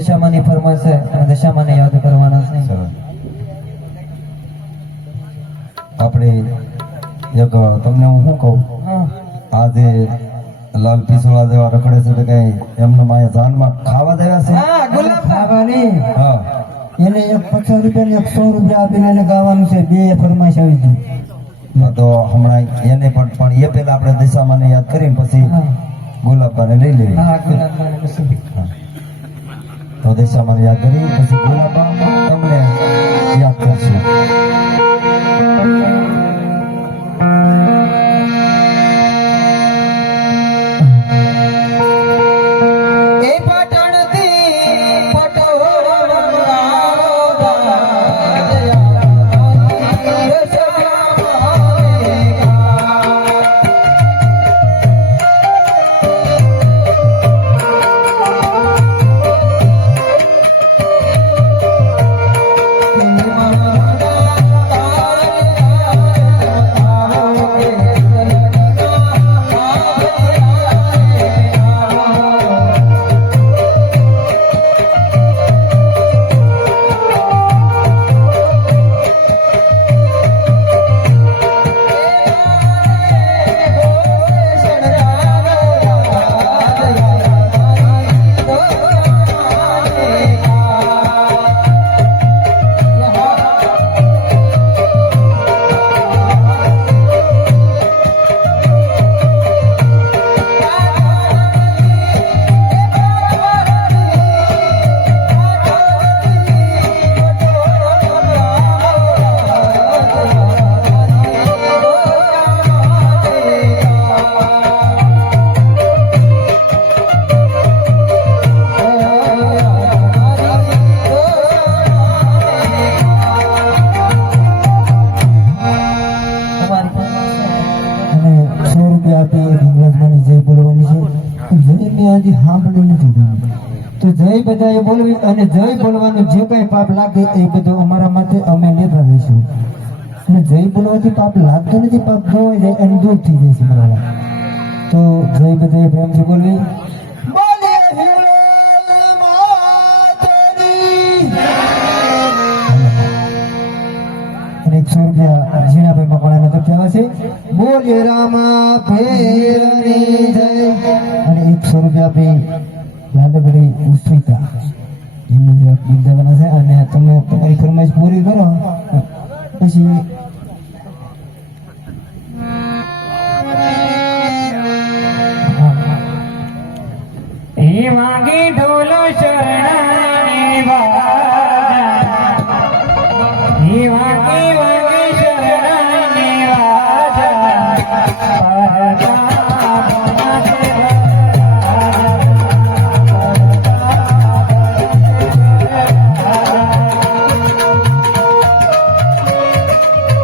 દશામાની ફરમાન છે અને દશામાને યાદ કરવાના છે. આપણે એક તમને હું શું કહું, આજે લાલ પીસોળા જેવા રખડે છે તો કઈ એમને માયા જાનમાં ખાવા દેવા છે? હા, ગુલાબ ખાવાની. હા, એને 50 રૂપિયા ને 100 રૂપિયા આપીને એને ગાવાનું છે. બે ફરમાઈશ આવી ગઈ. તો હમણાં એને પણ એ પેલા આપણે દિશામાને યાદ કરીને પછી ગુલાબબાને લઈ લેવી. હા, ગુલાબબાને પછી. તો દિશામાને યાદ કરી પછી ગુલાબબા તમને યાદ કરશે. તો જય બધાએ બોલવી અને જય બોલવાનું જે કઈ પાપ લાગે એ બધું અમારા માટે અમે લેતા રહીશું. અને જય બોલવાથી પાપ લાગતું નથી, પાપ ધોવાઈ જાય અને દૂર થઈ જાય છે બરાબર. તો જય બધાએ પ્રેમથી બોલવી. અને 100 રૂપિયા ઝીણાભાઈ મકવાણાના તરફથી આવે છે. બોલે રામા ભેરની જય. અને 100 રૂપિયા આપી લાડગડી ઉસ્મિતા એમને ગીત ગાવાના છે. અને તમે તમારી ફરમાઈશ પૂરી કરો પછી હે વાગી ઢોલો શરણાની વાત, હે વાગી